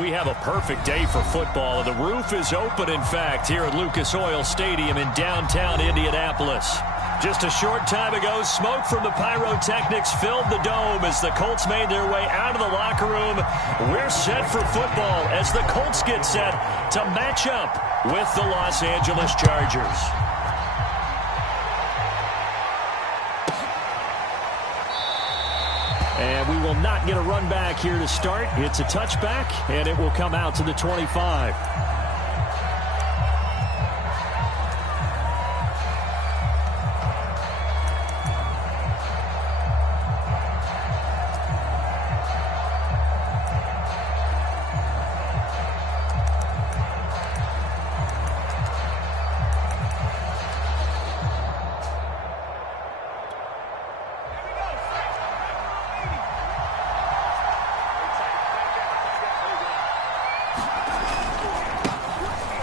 We have a perfect day for football. The roof is open, in fact, here at Lucas Oil Stadium in downtown Indianapolis. Just a short time ago, smoke from the pyrotechnics filled the dome as the Colts made their way out of the locker room. We're set for football as the Colts get set to match up with the Los Angeles Chargers. And we will not get a run back here to start. It's a touchback, and it will come out to the 25.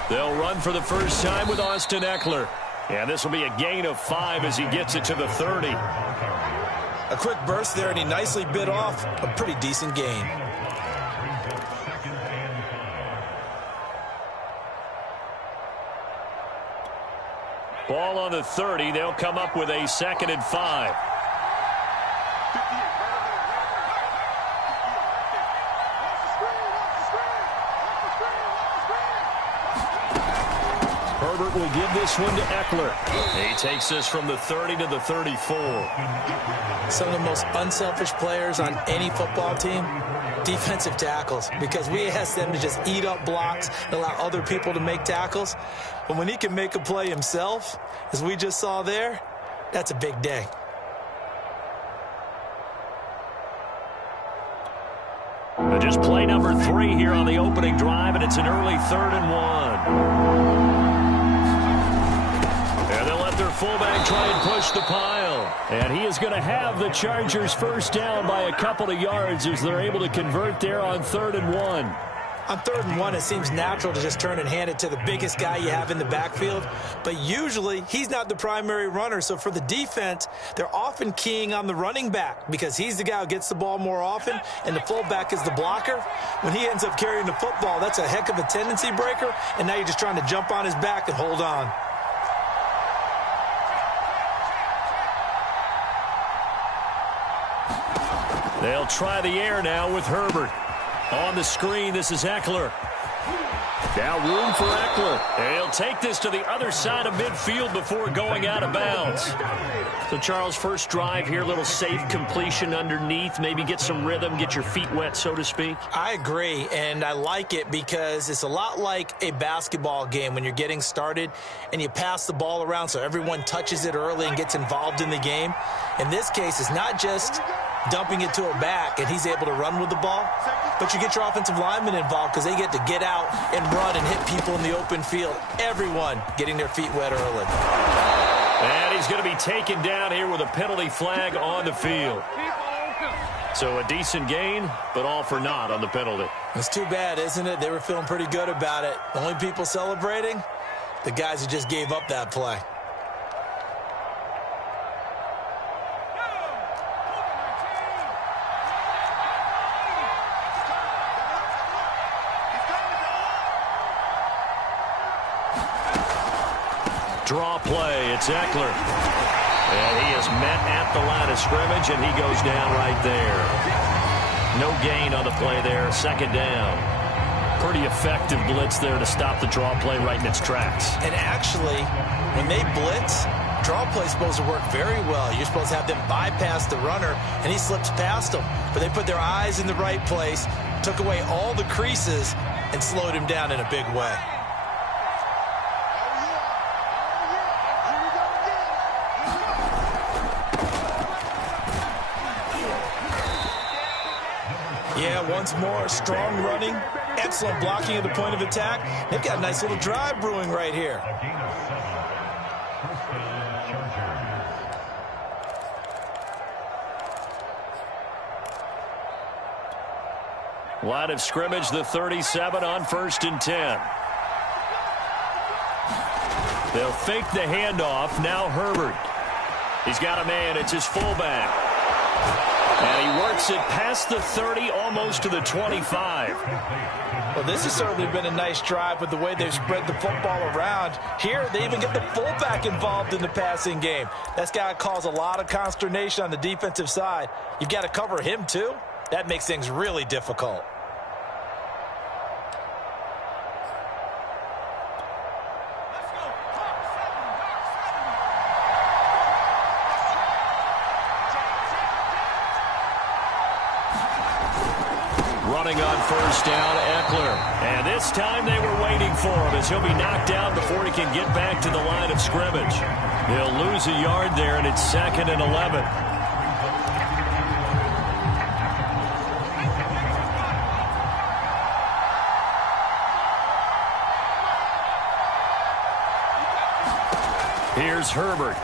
They'll run for the first time with Austin Eckler. And this will be a gain of 5 as he gets it to the 30. A quick burst there, and he nicely bit off a pretty decent gain. Ball on the 30. They'll come up with a 2nd and 5. Herbert will give this one to Eckler. He takes this from the 30 to the 34. Some of the most unselfish players on any football team, defensive tackles, because we ask them to just eat up blocks and allow other people to make tackles. But when he can make a play himself, as we just saw there, that's a big day. Just play number 3 here on the opening drive, and it's an early 3rd and 1. And they'll let their fullback try and push the pile. And he is going to have the Chargers first down by a couple of yards as they're able to convert there on 3rd and 1. On 3rd and 1, it seems natural to just turn and hand it to the biggest guy you have in the backfield. But usually, he's not the primary runner. So for the defense, they're often keying on the running back because he's the guy who gets the ball more often, and the fullback is the blocker. When he ends up carrying the football, that's a heck of a tendency breaker, and now you're just trying to jump on his back and hold on. They'll try the air now with Herbert. On the screen, this is Eckler. Now room for Eckler. He'll take this to the other side of midfield before going out of bounds. So, Charles, first drive here, little safe completion underneath. Maybe get some rhythm, get your feet wet, so to speak. I agree, and I like it because it's a lot like a basketball game when you're getting started and you pass the ball around so everyone touches it early and gets involved in the game. In this case, it's not just dumping it to a back and he's able to run with the ball, but you get your offensive linemen involved because they get to get out and run and hit people in the open field. Everyone getting their feet wet early. And he's going to be taken down here with a penalty flag on the field. So a decent gain, but all for naught on the penalty. It's too bad, isn't it? They were feeling pretty good about it. The only people celebrating, the guys who just gave up that play. Draw play, it's Eckler. And he is met at the line of scrimmage, and he goes down right there. No gain on the play there, 2nd down. Pretty effective blitz there to stop the draw play right in its tracks. And actually, when they blitz, draw play is supposed to work very well. You're supposed to have them bypass the runner, and he slips past them. But they put their eyes in the right place, took away all the creases, and slowed him down in a big way. Yeah, once more, strong running, excellent blocking at the point of attack. They've got a nice little drive brewing right here. Line of scrimmage, the 37 on 1st and 10. They'll fake the handoff. Now Herbert. He's got a man. It's his fullback. And he works it past the 30, almost to the 25. Well, this has certainly been a nice drive with the way they've spread the football around. Here, they even get the fullback involved in the passing game. That's got to cause a lot of consternation on the defensive side. You've got to cover him, too. That makes things really difficult. Running on first down, Eckler. And this time they were waiting for him as he'll be knocked down before he can get back to the line of scrimmage. He'll lose a yard there, and it's 2nd and 11. Here's Herbert.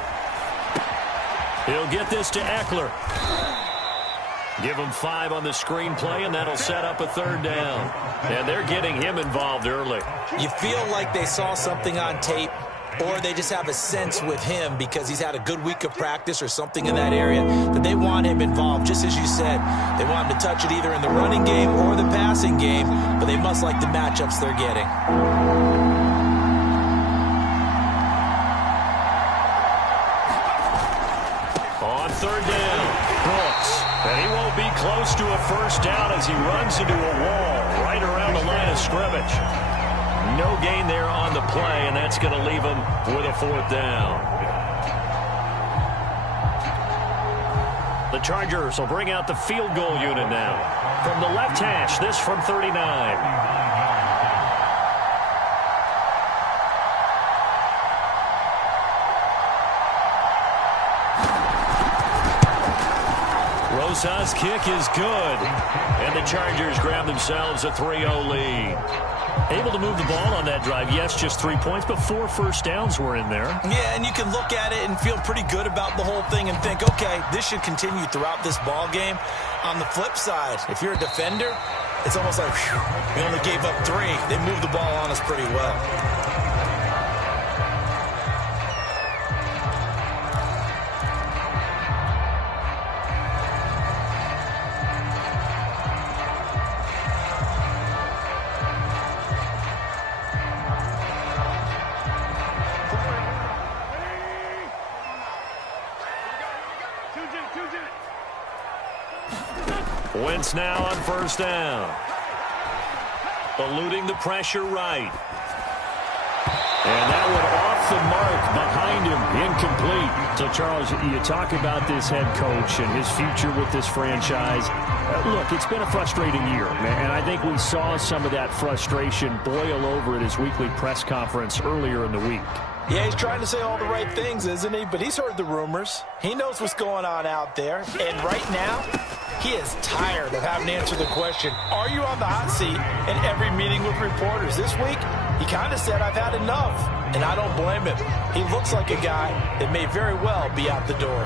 He'll get this to Eckler. Give him 5 on the screenplay, and that'll set up a 3rd down. And they're getting him involved early. You feel like they saw something on tape, or they just have a sense with him because he's had a good week of practice or something in that area that they want him involved. Just as you said, they want him to touch it either in the running game or the passing game, but they must like the matchups they're getting. On 3rd down, Brooks. And he won't be close to a 1st down as he runs into a wall right around the line of scrimmage. No gain there on the play, and that's going to leave him with a 4th down. The Chargers will bring out the field goal unit now. From the left hash, this from 39. Rosa's kick is good. And the Chargers grab themselves a 3-0 lead. Able to move the ball on that drive. Yes, just 3 points, but 4 first downs were in there. Yeah, and you can look at it and feel pretty good about the whole thing and think, okay, this should continue throughout this ball game. On the flip side, if you're a defender, it's almost like, whew, we only gave up 3. They moved the ball on us pretty well. Wentz now on 1st down. Eluding the pressure right. And that one off the mark behind him, incomplete. So, Charles, you talk about this head coach and his future with this franchise. Look, it's been a frustrating year, and I think we saw some of that frustration boil over at his weekly press conference earlier in the week. Yeah, he's trying to say all the right things, isn't he? But he's heard the rumors. He knows what's going on out there. And right now, he is tired of having to answer the question, are you on the hot seat in every meeting with reporters? This week, he kind of said, I've had enough. And I don't blame him. He looks like a guy that may very well be out the door.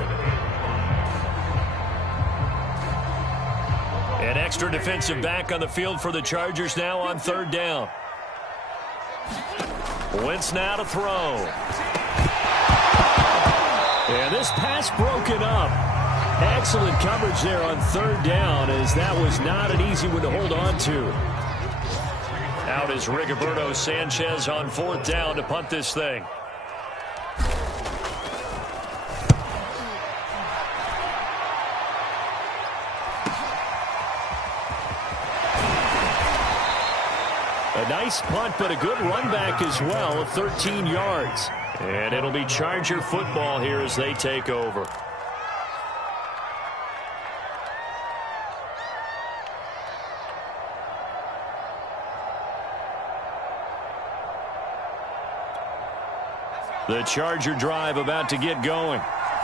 An extra defensive back on the field for the Chargers now on 3rd down. Wentz now to throw. And this pass broken up. Excellent coverage there on 3rd down, as that was not an easy one to hold on to. Out is Rigoberto Sanchez on 4th down to punt this thing. A nice punt, but a good run back as well of 13 yards. And it'll be Charger football here as they take over. The Charger drive about to get going.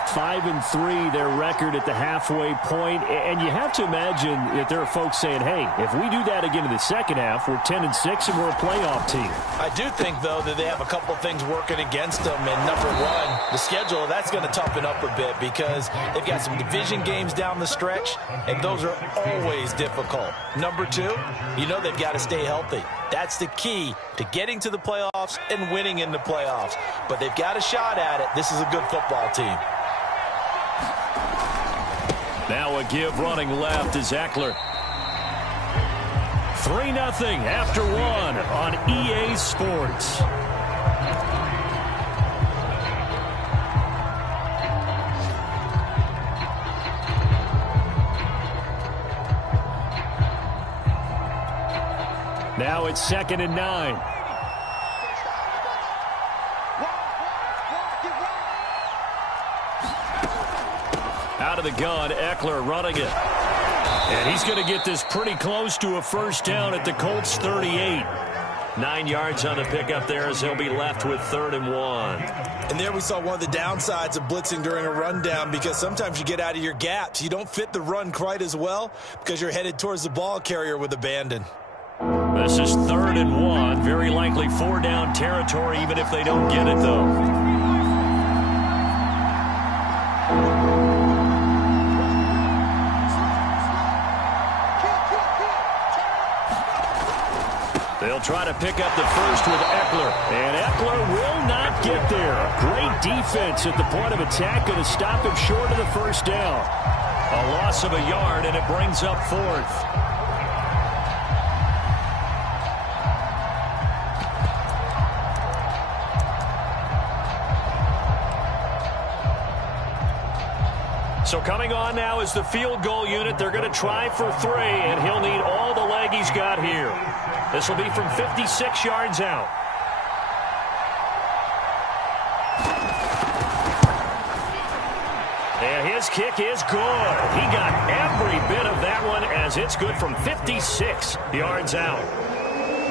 5-3, their record at the halfway point, and you have to imagine that there are folks saying, hey, if we do that again in the second half, we're 10-6 and we're a playoff team. I do think, though, that they have a couple of things working against them, and number one, the schedule, that's going to toughen up a bit because they've got some division games down the stretch, and those are always difficult. Number two, you know they've got to stay healthy. That's the key to getting to the playoffs and winning in the playoffs. But they've got a shot at it. This is a good football team. Now a give running left is Eckler. 3-0 after one on EA Sports. Now it's 2nd and 9. Out of the gun, Eckler running it. And he's going to get this pretty close to a first down at the Colts 38. 9 yards on the pickup there as they'll be left with 3rd and 1. And there we saw one of the downsides of blitzing during a rundown, because sometimes you get out of your gaps. You don't fit the run quite as well because you're headed towards the ball carrier with abandon. This is 3rd and 1. Very likely 4-down territory, even if they don't get it, though. They'll try to pick up the first with Eckler. And Eckler will not get there. Great defense at the point of attack. Going to stop him short of the first down. A loss of a yard, and it brings up 4th. So coming on now is the field goal unit. They're going to try for 3, and he'll need all the leg he's got here. This will be from 56 yards out. And his kick is good. He got every bit of that one, as it's good from 56 yards out.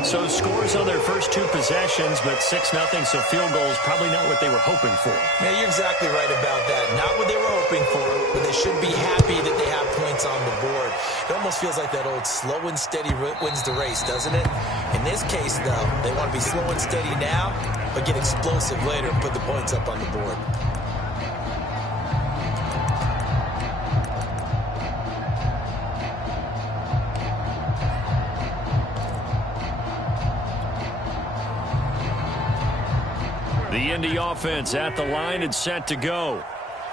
So scores on their first 2 possessions, but 6-0, so field goal is probably not what they were hoping for. Yeah, you're exactly right about that. Not what they were hoping for, but they should be happy that they have points on the board. It almost feels like that old slow and steady wins the race, doesn't it? In this case, though, they want to be slow and steady now, but get explosive later and put the points up on the board. The Indy offense at the line and set to go.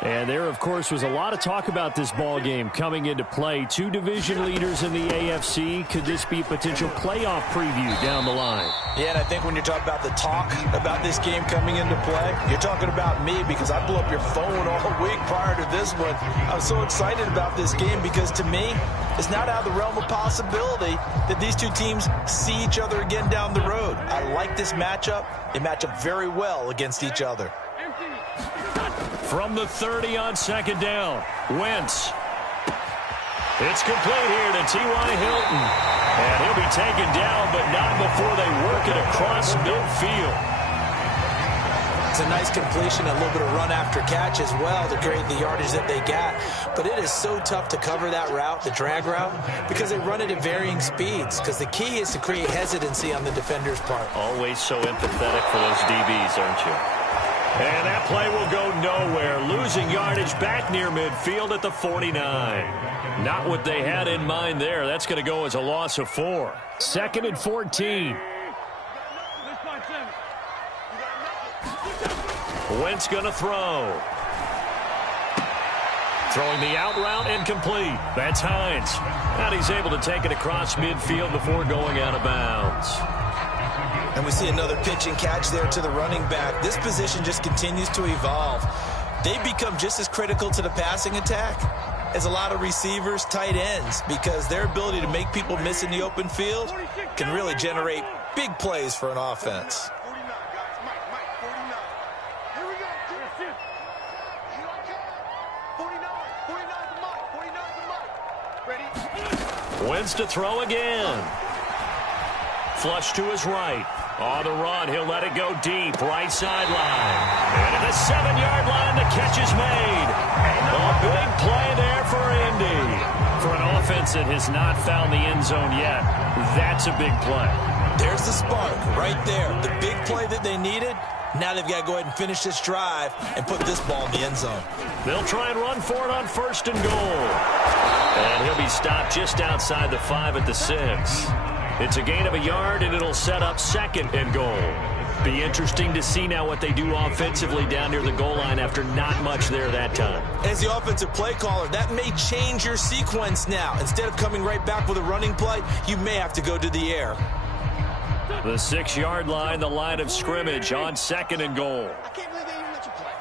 And there, of course, was a lot of talk about this ball game coming into play. 2 division leaders in the AFC. Could this be a potential playoff preview down the line? Yeah, and I think when you're talking about the talk about this game coming into play, you're talking about me, because I blew up your phone all week prior to this one. I'm so excited about this game because, to me, it's not out of the realm of possibility that these 2 teams see each other again down the road. I like this matchup. They match up very well against each other. From the 30 on 2nd down, Wentz. It's complete here to T.Y. Hilton. And he'll be taken down, but not before they work it across midfield. It's a nice completion, a little bit of run after catch as well to create the yardage that they got. But it is so tough to cover that route, the drag route, because they run it at varying speeds. Because the key is to create hesitancy on the defender's part. Always so empathetic for those DBs, aren't you? And that play will go nowhere. Losing yardage back near midfield at the 49. Not what they had in mind there. That's going to go as a loss of 4. 2nd and 14. Wentz going to throw. Throwing the out route incomplete. That's Hines. And he's able to take it across midfield before going out of bounds. And we see another pitch and catch there to the running back. This position just continues to evolve. They become just as critical to the passing attack as a lot of receivers, tight ends, because their ability to make people miss in the open field can really generate big plays for an offense. Wentz to throw again. Flush to his right. On the run, he'll let it go deep. Right sideline. And at the 7-yard line, the catch is made. A big play there for Indy. For an offense that has not found the end zone yet, that's a big play. There's the spark right there. The big play that they needed. Now they've got to go ahead and finish this drive and put this ball in the end zone. They'll try and run for it on 1st and goal. And he'll be stopped just outside the 5 at the 6. It's a gain of a yard, and it'll set up 2nd and goal. Be interesting to see now what they do offensively down near the goal line after not much there that time. As the offensive play caller, that may change your sequence now. Instead of coming right back with a running play, you may have to go to the air. The 6-yard line, the line of scrimmage on 2nd and goal. I can't believe they even let you play.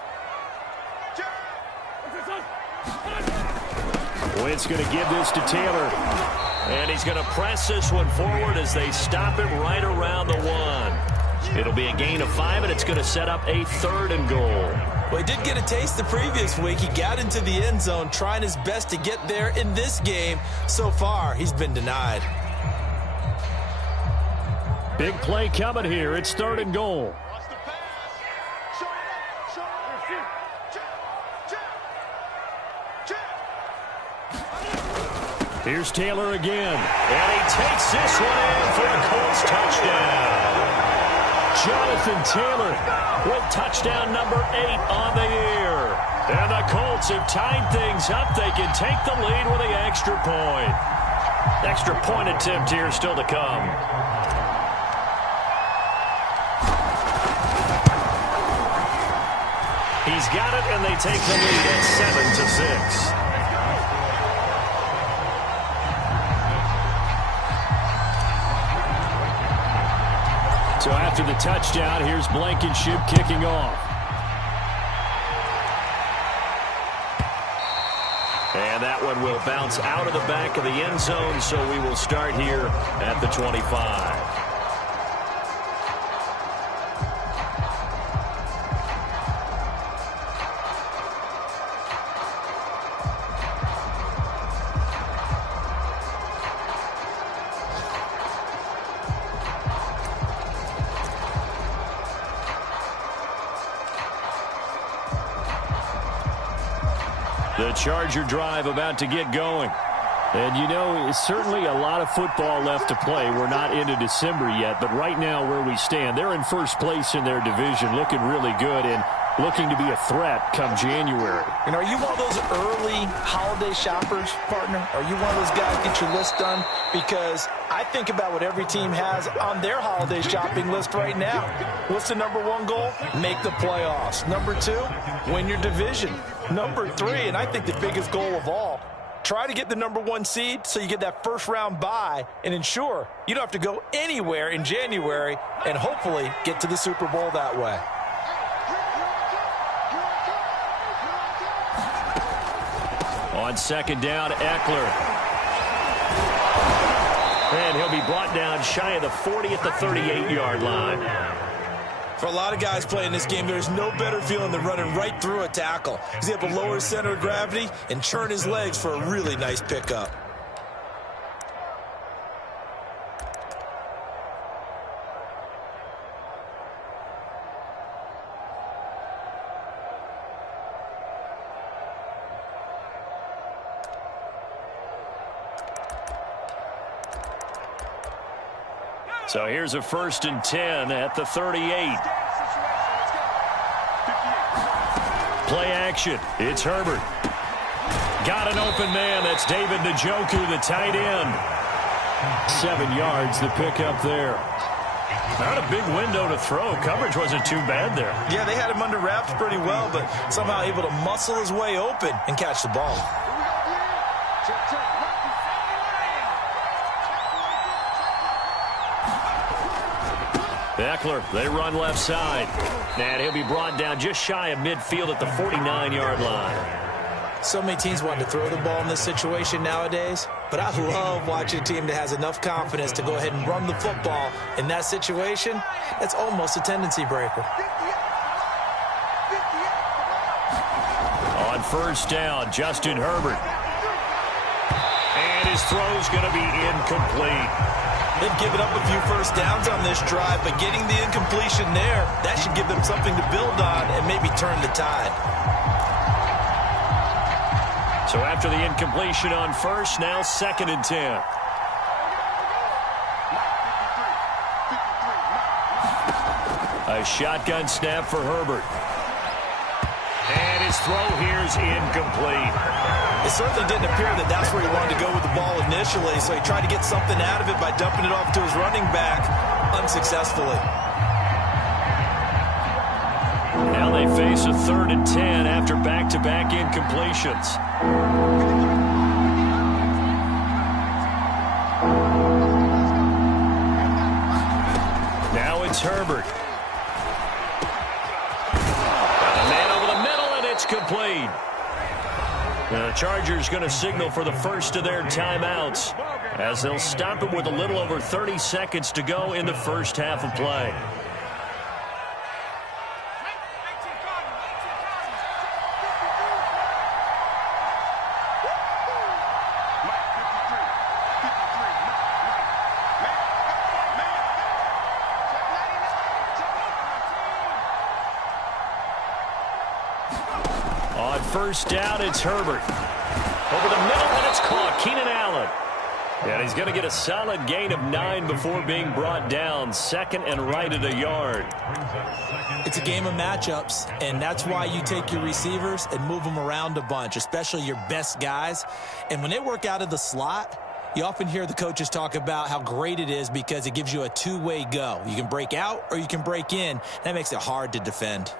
Wentz going to give this to Taylor. And he's going to press this one forward as they stop it right around the 1. It'll be a gain of 5, and it's going to set up a 3rd and goal. Well, he did get a taste the previous week. He got into the end zone, trying his best to get there in this game. So far, he's been denied. Big play coming here. It's 3rd and goal. Here's Taylor again. And he takes this one in for a Colts touchdown. Jonathan Taylor with touchdown number 8 on the year. And the Colts have tied things up. They can take the lead with the extra point. Extra point attempt here still to come. He's got it, and they take the lead at 7-6. So after the touchdown, here's Blankenship kicking off. And that one will bounce out of the back of the end zone, so we will start here at the 25. The Charger drive about to get going. And, you know, it's certainly a lot of football left to play. We're not into December yet, but right now where we stand, they're in first place in their division, looking really good and looking to be a threat come January. And are you one of those early holiday shoppers, partner? Are you one of those guys get your list done? Because I think about what every team has on their holiday shopping list right now. What's the number 1 goal? Make the playoffs. Number 2, win your division. Number 3, and I think the biggest goal of all, try to get the number 1 seed so you get that first-round bye and ensure you don't have to go anywhere in January and hopefully get to the Super Bowl that way. On 2nd down, Eckler. And he'll be brought down shy of the 40 at the 38-yard line. For a lot of guys playing this game, there's no better feeling than running right through a tackle. He's able to lower his center of gravity and churn his legs for a really nice pickup. So here's a 1st and 10 at the 38. Play action. It's Herbert. Got an open man. That's David Njoku, the tight end. 7 yards, the pickup there. Not a big window to throw. Coverage wasn't too bad there. Yeah, they had him under wraps pretty well, but somehow able to muscle his way open and catch the ball. Eckler, they run left side. And he'll be brought down just shy of midfield at the 49-yard line. So many teams want to throw the ball in this situation nowadays, but I love watching a team that has enough confidence to go ahead and run the football in that situation. That's almost a tendency breaker. On 1st down, Justin Herbert. And his throw's going to be incomplete. They've given up a few first downs on this drive, but getting the incompletion there, that should give them something to build on and maybe turn the tide. So after the incompletion on 1st, now 2nd and 10. A shotgun snap for Herbert. And his throw here's incomplete. It certainly didn't appear that that's where he wanted to go with the ball initially, so he tried to get something out of it by dumping it off to his running back unsuccessfully. Now they face a 3rd and 10 after back-to-back incompletions. Now it's Herbert. Got a man over the middle, and it's complete. The Chargers going to signal for the first of their timeouts as they'll stop it with a little over 30 seconds to go in the first half of play. On first down, it's Herbert. Over the middle, and it's caught. Keenan Allen. And he's going to get a solid gain of 9 before being brought down. 2nd and right at a yard. It's a game of matchups, and that's why you take your receivers and move them around a bunch, especially your best guys. And when they work out of the slot, you often hear the coaches talk about how great it is because it gives you a two-way go. You can break out or you can break in. That makes it hard to defend.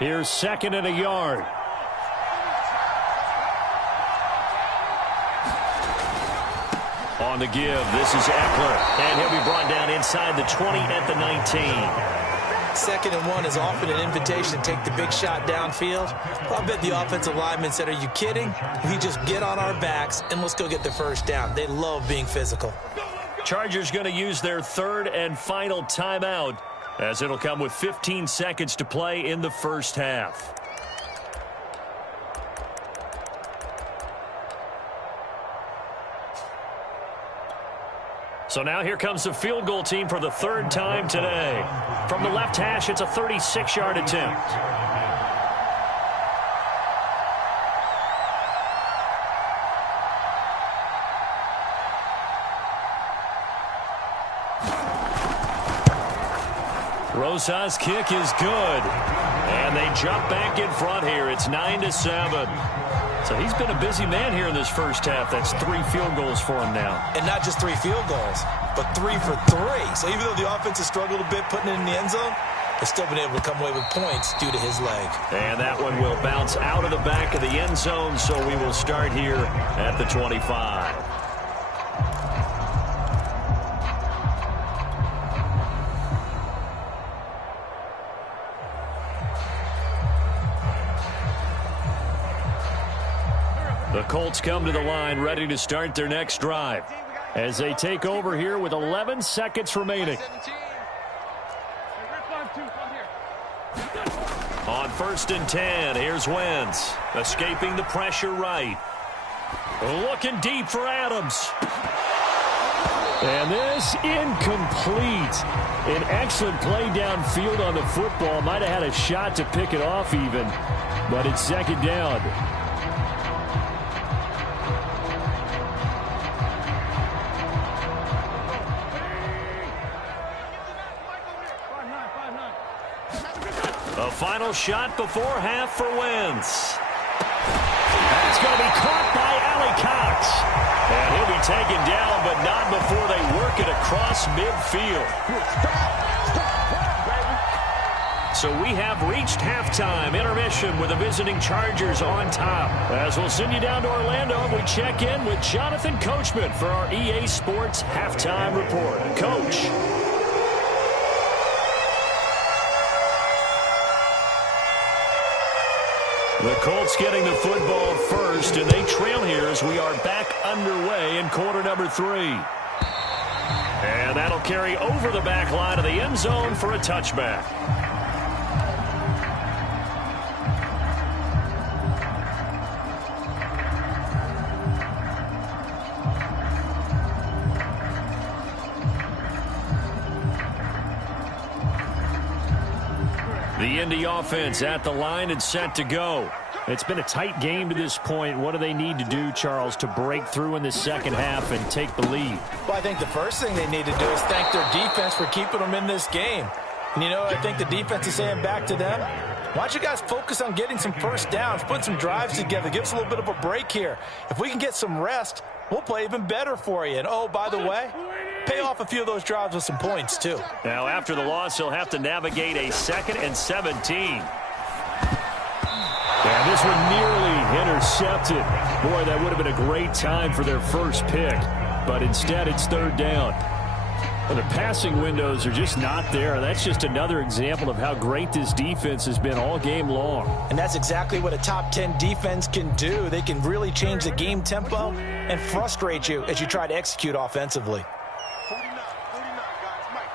Here's 2nd and a yard. On the give, this is Eckler. And he'll be brought down inside the 20 at the 19. 2nd and 1 is often an invitation to take the big shot downfield. Well, I bet the offensive lineman said, are you kidding? We just get on our backs and let's go get the first down. They love being physical. Chargers going to use their 3rd and final timeout, as it'll come with 15 seconds to play in the first half. So now here comes the field goal team for the 3rd time today. From the left hash, it's a 36-yard attempt. Rosa's kick is good. And they jump back in front here. It's 9-7. So he's been a busy man here in this first half. That's 3 field goals for him now. And not just 3 field goals, but 3 for 3. So even though the offense has struggled a bit putting it in the end zone, they've still been able to come away with points due to his leg. And that one will bounce out of the back of the end zone, so we will start here at the 25. The Colts come to the line ready to start their next drive as they take over here with 11 seconds remaining. On 1st and 10, here's Wentz, escaping the pressure right. Looking deep for Adams. And this incomplete. An excellent play downfield on the football. Might have had a shot to pick it off even, but it's 2nd down. A final shot before half for Wentz. That's going to be caught by Allie Cox. And he'll be taken down, but not before they work it across midfield. So we have reached halftime intermission with the visiting Chargers on top. As we'll send you down to Orlando, we check in with Jonathan Coachman for our EA Sports Halftime Report. Coach. The Colts getting the football first, and they trail here as we are back underway in quarter number 3. And that'll carry over the back line of the end zone for a touchback. The Indy offense at the line and set to go. It's been a tight game to this point. What do they need to do, Charles, to break through in the second half and take the lead? Well, I think the first thing they need to do is thank their defense for keeping them in this game. And, you know, I think the defense is saying back to them, why don't you guys focus on getting some first downs, put some drives together, give us a little bit of a break here. If we can get some rest, we'll play even better for you. And, oh, by the way, pay off a few of those drives with some points, too. Now, after the loss, he'll have to navigate a 2nd and 17. Yeah, this one nearly intercepted. Boy, that would have been a great time for their first pick. But instead, it's 3rd down. Well, the passing windows are just not there. That's just another example of how great this defense has been all game long. And that's exactly what a top 10 defense can do. They can really change the game tempo and frustrate you as you try to execute offensively. 49, guys. Mike,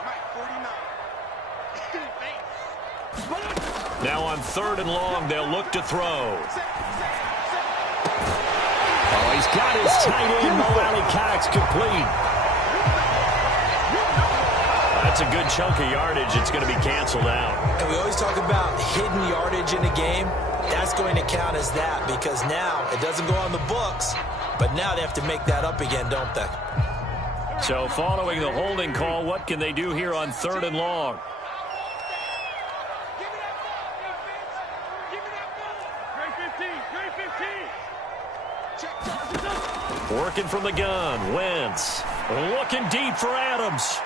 49. Now on 3rd and long, they'll look to throw. Oh, he's got his tight end, Mo Alley-Cox, complete. That's a good chunk of yardage. It's going to be canceled out. And we always talk about hidden yardage in a game. That's going to count as that because now it doesn't go on the books, but now they have to make that up again, don't they? So following the holding call, what can they do here on 3rd and long? Working from the gun, Wentz. Looking deep for Adams.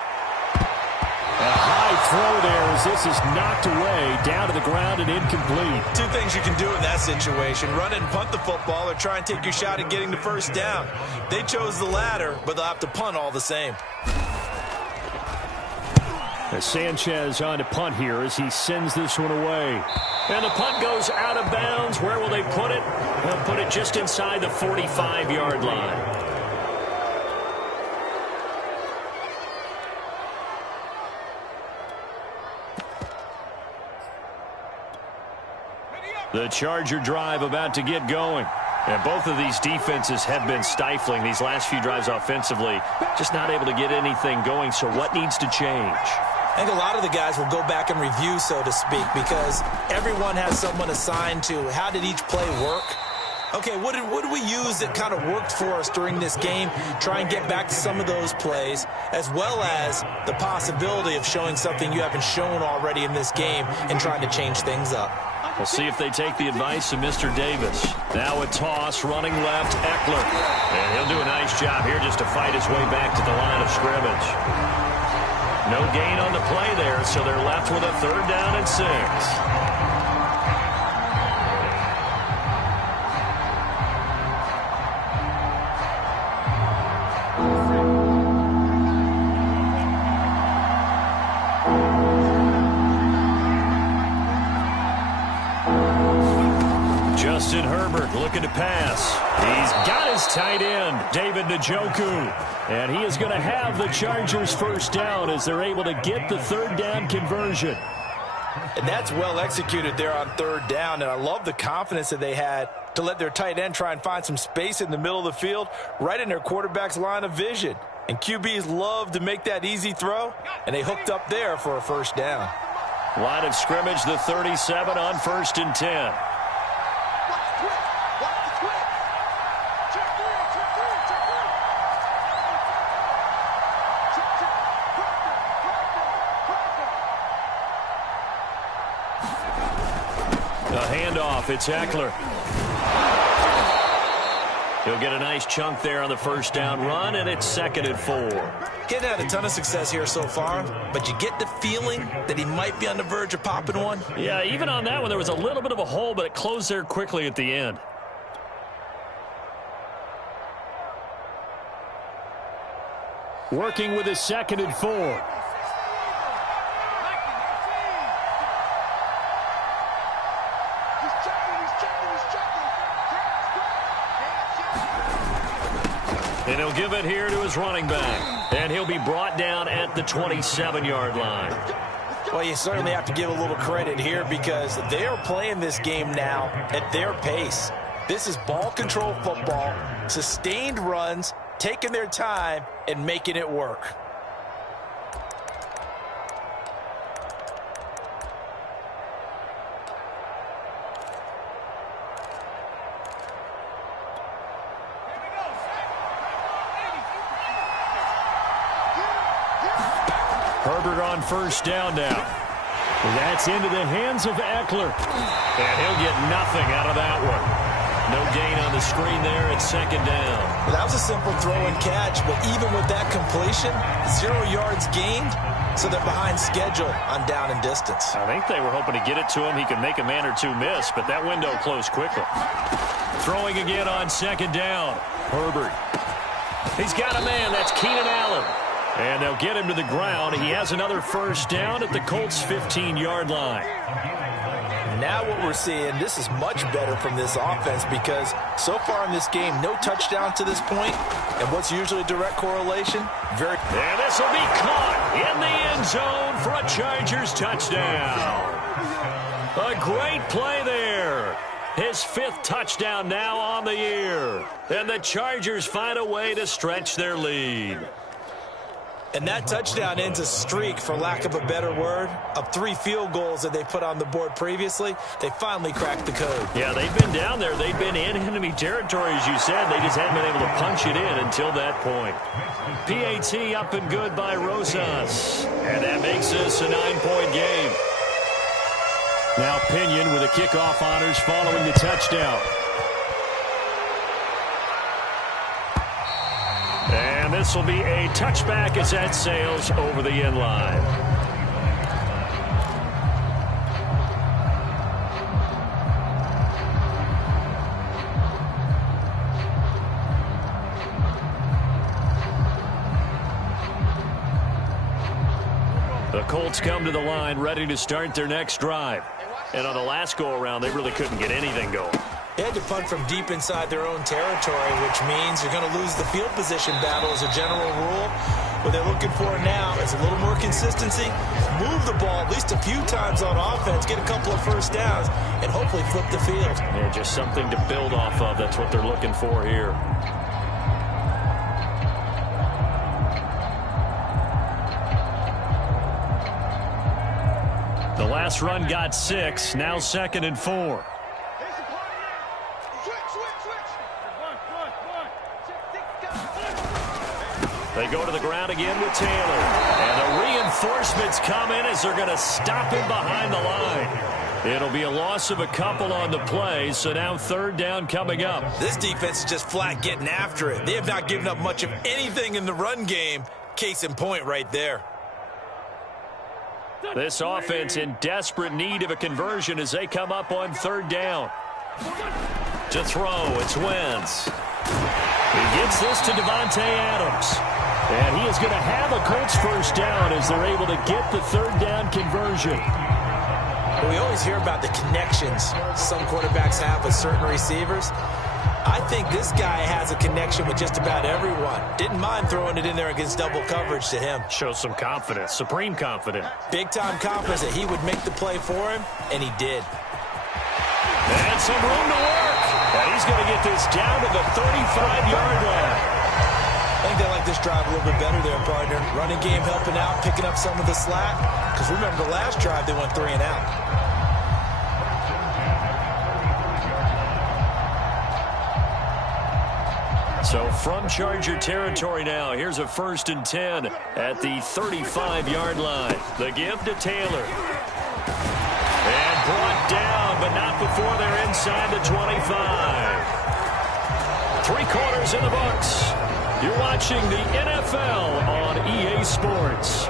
A high throw there as this is knocked away, down to the ground and incomplete. Two things you can do in that situation: run and punt the football, or try and take your shot at getting the first down. They chose the latter, but they'll have to punt all the same. As Sanchez on to punt here as he sends this one away. And the punt goes out of bounds. Where will they put it? They'll put it just inside the 45-yard line. The Charger drive about to get going. And both of these defenses have been stifling these last few drives offensively. Just not able to get anything going. So what needs to change? I think a lot of the guys will go back and review, so to speak, because everyone has someone assigned to how did each play work. Okay, what did we use that kind of worked for us during this game? Try and get back to some of those plays, as well as the possibility of showing something you haven't shown already in this game and trying to change things up. We'll see if they take the advice of Mr. Davis. Now a toss, running left, Eckler. And he'll do a nice job here just to fight his way back to the line of scrimmage. No gain on the play there, so they're left with a 3rd down and 6. Justin Herbert looking to pass. He's got his tight end, David Njoku. And he is going to have the Chargers first down as they're able to get the 3rd down conversion. And that's well executed there on 3rd down. And I love the confidence that they had to let their tight end try and find some space in the middle of the field, right in their quarterback's line of vision. And QBs love to make that easy throw, and they hooked up there for a first down. Line of scrimmage, the 37 on 1st and 10. It's Eckler. He'll get a nice chunk there on the first down run, and it's 2nd and 4. Getting had a ton of success here so far, but you get the feeling that he might be on the verge of popping one. Yeah, even on that one, there was a little bit of a hole, but it closed there quickly at the end. Working with a 2nd and 4. And he'll give it here to his running back. And he'll be brought down at the 27-yard line. Well, you certainly have to give a little credit here because they are playing this game now at their pace. This is ball control football, sustained runs, taking their time, and making it work. Herbert on first down now. That's into the hands of Eckler. And he'll get nothing out of that one. No gain on the screen there at second down. Well, that was a simple throw and catch, but even with that completion, 0 yards gained, so they're behind schedule on down and distance. I think they were hoping to get it to him. He could make a man or two miss, but that window closed quickly. Throwing again on second down. Herbert. He's got a man. That's Keenan Allen. And they'll get him to the ground. He has another first down at the Colts' 15-yard line. Now what we're seeing, this is much better from this offense because so far in this game, no touchdown to this point. And what's usually a direct correlation? And this will be caught in the end zone for a Chargers touchdown. A great play there. His 5th touchdown now on the year. And the Chargers find a way to stretch their lead. And that touchdown ends a streak, for lack of a better word, of 3 field goals that they put on the board previously. They finally cracked the code. Yeah, they've been down there. They've been in enemy territory, as you said. They just haven't been able to punch it in until that point. PAT up and good by Rosas. And that makes this a 9-point game. Now Pinion with the kickoff honors following the touchdown. And this will be a touchback as that sails over the end line. The Colts come to the line ready to start their next drive. And on the last go-around, they really couldn't get anything going. They had to punt from deep inside their own territory, which means you're going to lose the field position battle as a general rule. What they're looking for now is a little more consistency, move the ball at least a few times on offense, get a couple of first downs, and hopefully flip the field. Yeah, just something to build off of. That's what they're looking for here. The last run got 6, now 2nd and 4. They go to the ground again with Taylor. And the reinforcements come in as they're going to stop him behind the line. It'll be a loss of a couple on the play, so now 3rd down coming up. This defense is just flat getting after it. They have not given up much of anything in the run game. Case in point right there. This offense in desperate need of a conversion as they come up on 3rd down. To throw, it's Wentz. He gets this to Devontae Adams. And he is going to have a Colts first down as they're able to get the 3rd down conversion. We always hear about the connections some quarterbacks have with certain receivers. I think this guy has a connection with just about everyone. Didn't mind throwing it in there against double coverage to him. Shows some confidence, supreme confidence. Big-time confidence that he would make the play for him, and he did. And some room to work. And he's going to get this down to the 35-yard line. I think they like this drive a little bit better there, partner. Running game helping out, picking up some of the slack. Because remember, the last drive, they went 3 and out. So from Charger territory now, here's a 1st and 10 at the 35-yard line. The give to Taylor. And brought down, but not before they're inside the 25. 3 quarters in the books. You're watching the NFL on EA Sports.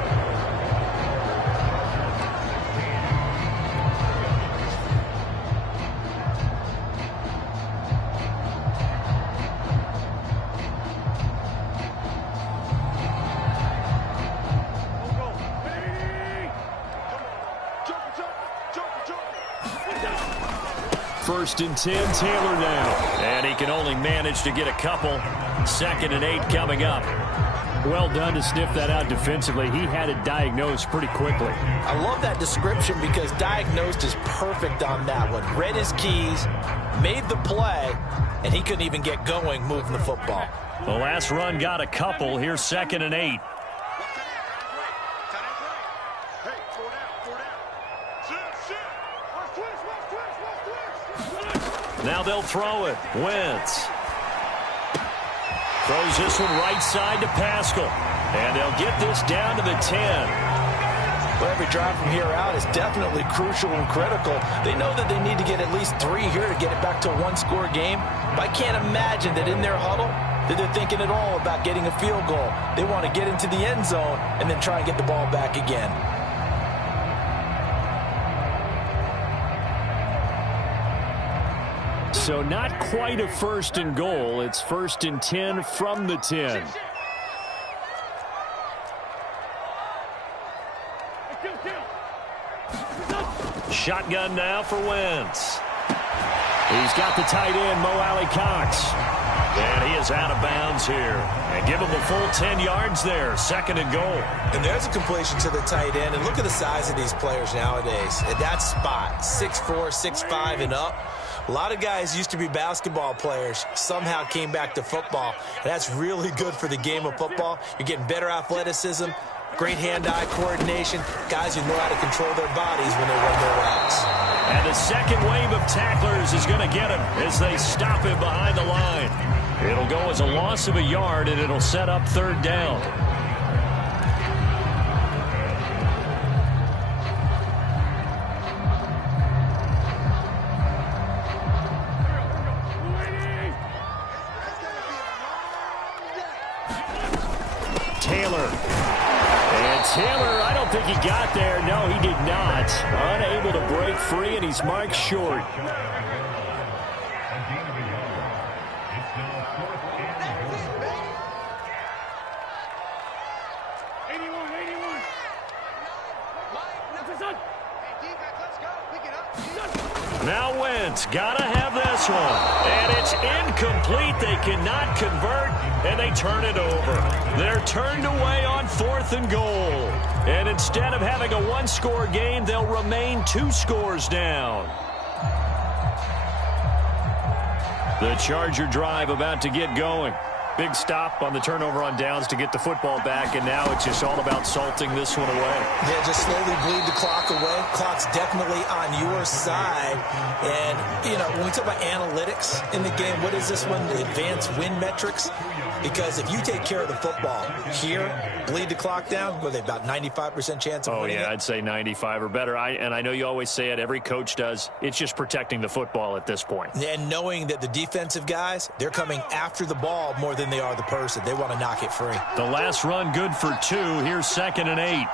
First and 10, Taylor now. And he can only manage to get a couple. 2nd and 8 coming up. Well done to sniff that out defensively. He had it diagnosed pretty quickly. I love that description because diagnosed is perfect on that one. Read his keys, made the play, and he couldn't even get going moving the football. The last run got a couple. Here's 2nd and 8. Now they'll throw it. Wentz. Throws this one right side to Pascal. And they'll get this down to the 10. Well, every drive from here out is definitely crucial and critical. They know that they need to get at least 3 here to get it back to a one-score game. But I can't imagine that in their huddle that they're thinking at all about getting a field goal. They want to get into the end zone and then try and get the ball back again. So not quite a 1st and goal. It's 1st and 10 from the 10. Shotgun now for Wentz. He's got the tight end, Mo Alley-Cox. And he is out of bounds here. And give him a full 10 yards there. 2nd and goal. And there's a completion to the tight end. And look at the size of these players nowadays. At that spot, 6'4", 6'5", and up. A lot of guys used to be basketball players, somehow came back to football. And that's really good for the game of football. You're getting better athleticism, great hand-eye coordination, guys who know how to control their bodies when they run their routes. And the second wave of tacklers is going to get him as they stop him behind the line. It'll go as a loss of a yard, and it'll set up 3rd down. Taylor, I don't think he got there. No, he did not. Unable to break free, and he's marked short. Now Wentz, gotta have this one. And it's incomplete. They cannot convert, and they turn it over. They're turned away on 4th and goal. And instead of having a one-score game, they'll remain 2 scores down. The Charger drive about to get going. Big stop on the turnover on downs to get the football back, and now it's just all about salting this one away. Yeah, just slowly bleed the clock away. Clock's definitely on your side. And, you know, when we talk about analytics in the game, what is this one? The advanced win metrics? Because if you take care of the football here, bleed the clock down, what are they, about 95% chance of winning it? I'd say 95 or better. And I know you always say it, every coach does. It's just protecting the football at this point. And knowing that the defensive guys, they're coming after the ball more than they are the person. They want to knock it free. The last run good for 2. Here's 2nd and 8.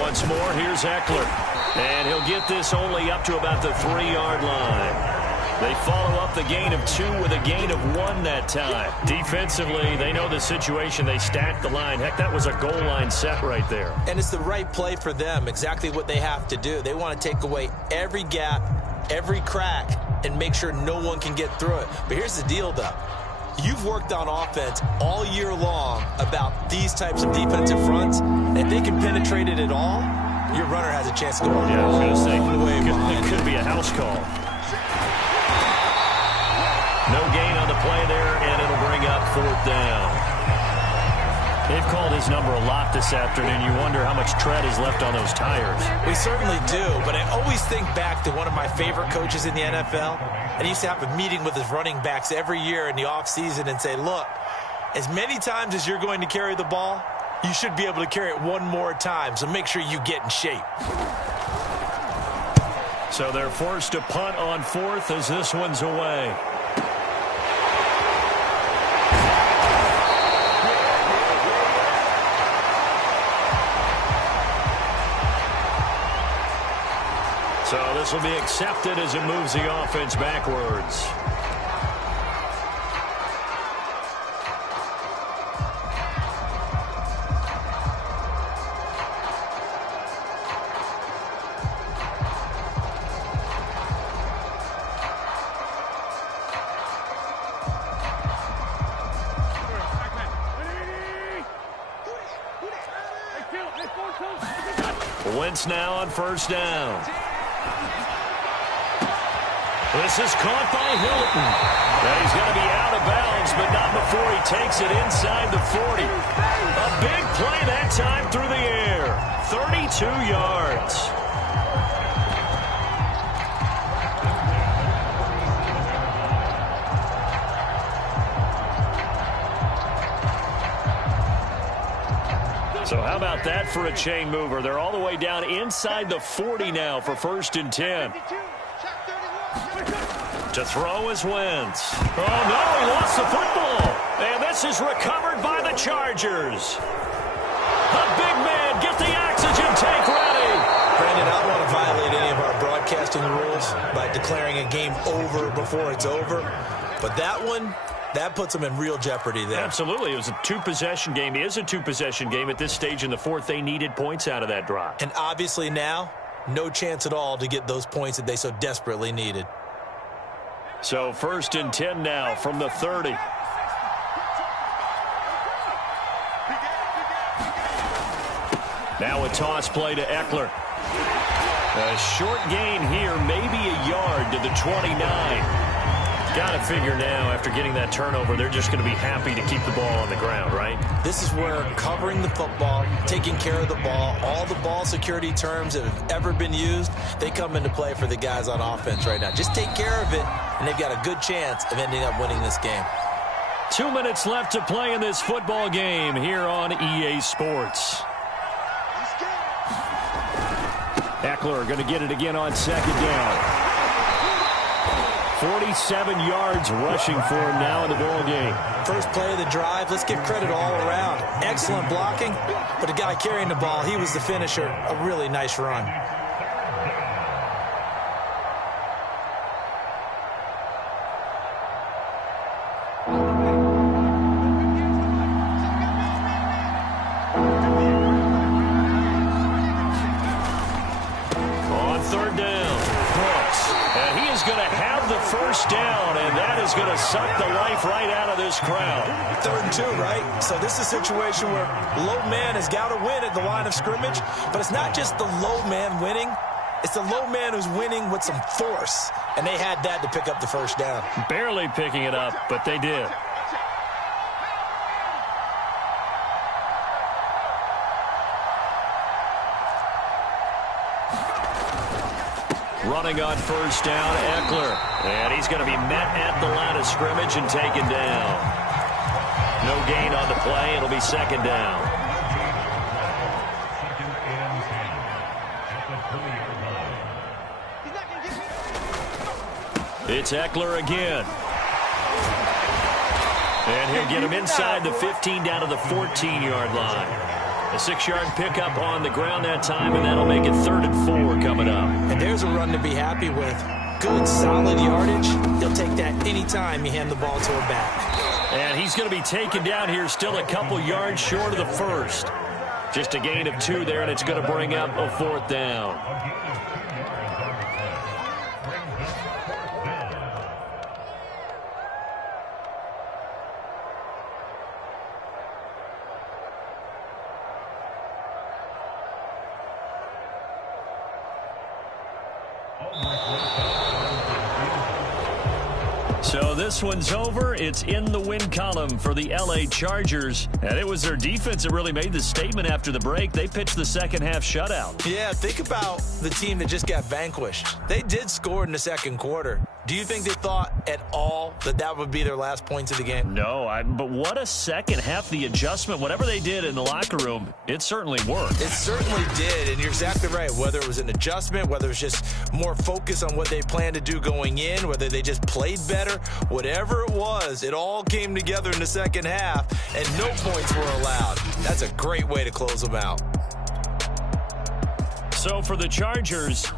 Once more, here's Eckler. And he'll get this only up to about the 3-yard line. They follow up the gain of 2 with a gain of 1 that time. Defensively, they know the situation. They stack the line. Heck, that was a goal line set right there. And it's the right play for them, exactly what they have to do. They want to take away every gap, every crack, and make sure no one can get through it. But here's the deal, though. You've worked on offense all year long about these types of defensive fronts. And if they can penetrate it at all, your runner has a chance to go on. Yeah, I was going to say, it could be a house call. No gain on the play there, and it'll bring up 4th down. They've called his number a lot this afternoon. You wonder how much tread is left on those tires. We certainly do, but I always think back to one of my favorite coaches in the NFL. And he used to have a meeting with his running backs every year in the offseason and say, look, as many times as you're going to carry the ball, you should be able to carry it one more time, so make sure you get in shape. So they're forced to punt on 4th as this one's away. So this will be accepted as it moves the offense backwards. Wentz now on 1st down. This is caught by Hilton. Now he's going to be out of bounds, but not before he takes it inside the 40. A big play that time through the air. 32 yards. So how about that for a chain mover? They're all the way down inside the 40 now for 1st and 10. To throw is Wentz. Oh, no, he lost the football. And this is recovered by the Chargers. The big man, get the oxygen tank ready. Brandon, I don't want to violate any of our broadcasting rules by declaring a game over before it's over. But that one, that puts them in real jeopardy there. Absolutely. It was a two-possession game. It is a two-possession game at this stage in the fourth. They needed points out of that drive. And obviously now, no chance at all to get those points that they so desperately needed. So 1st and 10 now from the 30. Now a toss play to Eckler. A short gain here, maybe a yard to the 29. Got to figure now, after getting that turnover, they're just going to be happy to keep the ball on the ground, right? This is where covering the football, taking care of the ball, all the ball security terms that have ever been used, they come into play for the guys on offense right now. Just take care of it, and they've got a good chance of ending up winning this game. 2 minutes left to play in this football game here on EA Sports. Eckler going to get it again on 2nd down. 47 yards rushing for him now in the ball game. First play of the drive, let's give credit all around. Excellent blocking, but the guy carrying the ball, he was the finisher. A really nice run. On 3rd down, Brooks. And he is going to have the first down, and that is going to suck the life right out of this crowd. 3rd and 2, right? So this is a situation where low man has got to win at the line of scrimmage, but it's not just the low man winning. It's the low man who's winning with some force, and they had that to pick up the first down. Barely picking it up, but they did. Running on 1st down, Eckler. And he's going to be met at the line of scrimmage and taken down. No gain on the play. It'll be 2nd down. It's Eckler again. And he'll get him inside the 15 down to the 14-yard line. A 6-yard pickup on the ground that time, and that'll make it 3rd and 4 coming up. And there's a run to be happy with. Good, solid yardage. He'll take that anytime you hand the ball to a back. And he's going to be taken down here, still a couple yards short of the first. Just a gain of 2 there, and it's going to bring up a 4th down. So this one's over. It's in the win column for the LA Chargers. And it was their defense that really made the statement after the break. They pitched the second-half shutout. Yeah, think about the team that just got vanquished. They did score in the second quarter. Do you think they thought at all that that would be their last points of the game? No, but what a second half. The adjustment, whatever they did in the locker room, it certainly worked. It certainly did, and you're exactly right. Whether it was an adjustment, whether it was just more focus on what they planned to do going in, whether they just played better, whatever it was, it all came together in the second half, and no points were allowed. That's a great way to close them out. So for the Chargers,